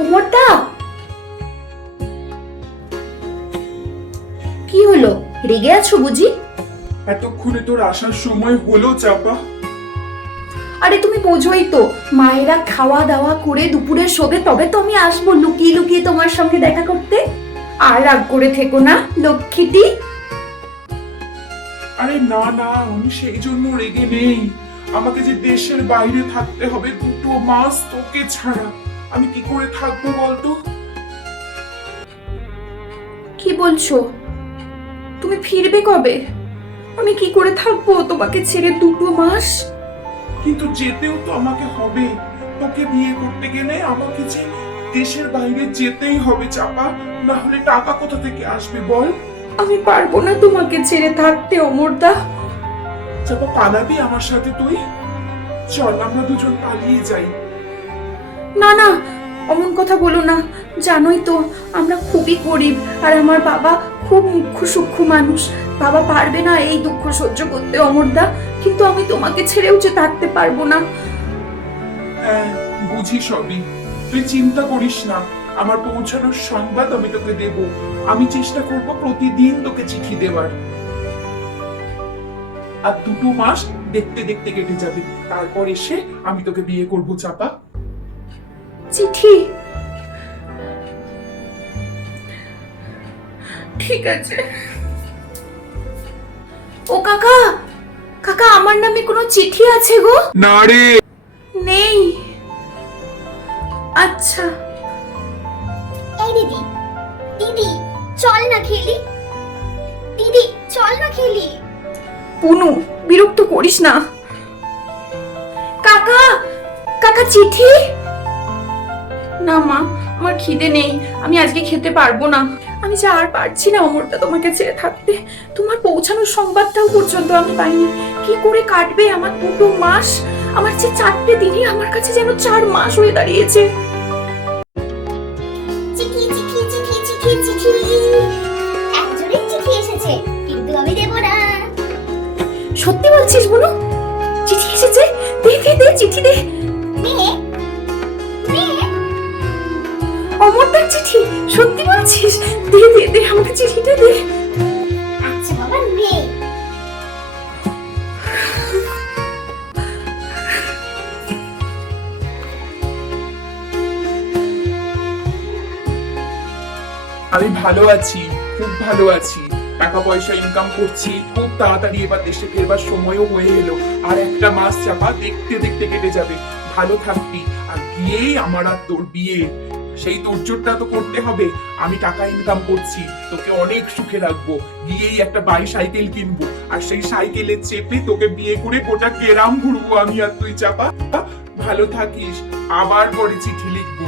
ওমরটা কি হলো? রেগে আছো বুঝি? এতক্ষণে তোর আসার সময় হলো চাপা। আরে তুমি বোঝোই তো মায়েরা খাওয়া দাওয়া করে দুপুরে শোবে তবে তো আমি আসব লুকিয়ে লুকিয়ে তোমার সঙ্গে দেখা করতে। আর রাগ করে থেকো না লক্ষ্মীটি। আরে না না আমি সেই জন্য রেগে নেই। আমাকে যে দেশের বাইরে থাকতে হবে দুটো মাস তোকে ছাড়া। আমি কি করে থাকব বলতো? কি বলছো? তুমি ফিরবে কবে? আমি কি করে থাকব তোমাকে ছেড়ে দুটো মাস? কিন্তু যেতেও তো আমাকে হবে। তোকে বিয়ে করতে গেলে আমাকে যে দেশের বাইরে যেতেই হবে চাপা না হলে টাকা কোথা থেকে আসবে বল? আমি পারব না তোমাকে ছেড়ে থাকতে অমরদা চাপা পালাবি আমার সাথে তুই? চল আমরা দুজন পালিয়ে যাই। না না, অমন কথা বলো না। জানোই তো, আমরা খুবই গরিব, আর আমার বাবা খুব মুখ্য, সূক্ষ্ম মানুষ। বাবা পারবে না এই দুঃখ সহ্য করতে, অমরদা। কিন্তু আমি তোমাকে ছেড়েও যে থাকতে পারব না। হ্যাঁ বুঝি সবই। তুই চিন্তা করিস না, আমার পৌঁছানোর সংবাদ আমি তোকে দেব। আমি চেষ্টা করব প্রতিদিন তোকে চিঠি দেবার। আর দুটো মাস দেখতে দেখতে কেটে যাবে। তারপর এসে আমি তোকে বিয়ে করব, চাপা। চিঠি। ঠিক আছে। ও কাকা কাকা আমার নামে কোনো চিঠি আছে গো? না রে নেই। আচ্ছা। এই দিদি দিদি চল না খেলি। দিদি চল না খেলি। পুনু বিরক্ত করিস না। কাকা কাকা চিঠি। না মা। আমার খিদে নেই। আমি আজকে খেতে পারব না। আমি যে আর পারছি না অমরটা তোমাকে ছেড়ে থাকতে। তোমার পৌঁছানোর সংবাদটাও পর্যন্ত আমি পাইনি। কি করে কাটবে আমার দুটো মাস? আমার যে চারটে দিনই আমার কাছে যেন চার মাস হয়ে দাঁড়িয়েছে। চিঠি চিঠি চিঠি চিঠি চিঠি। একজনের চিঠি এসেছে কিন্তু আমি দেব না। সত্যি বলছিস বলো চিঠি? সত্যি বলছিস? দে দে দে আমাকে চিঠিটা দে। আচ্ছা বাবা মেয়ে আমি ভালো আছি খুব ভালো আছি। টাকা পয়সা ইনকাম করছি খুব তাড়াতাড়ি এবার দেশে ফেরবার সময়ও হয়ে এলো। আর একটা মাস চাপা দেখতে দেখতে কেটে যাবে। ভালো থাকবি আর গিয়েই আমার আর তোর বিয়ে। সেই তোরজোরটা তো করতে হবে। আমি টাকা ইনকাম করছি, তোকে অনেক সুখে রাখব। গিয়েই একটা বাই সাইকেল কিনবো। আর সেই সাইকেলে চেপে তোকে বিয়ে করে গোটা কেরাম ঘুরবো আমি আর তুই চাপা। ভালো থাকিস, আবার পরে চিঠি লিখব।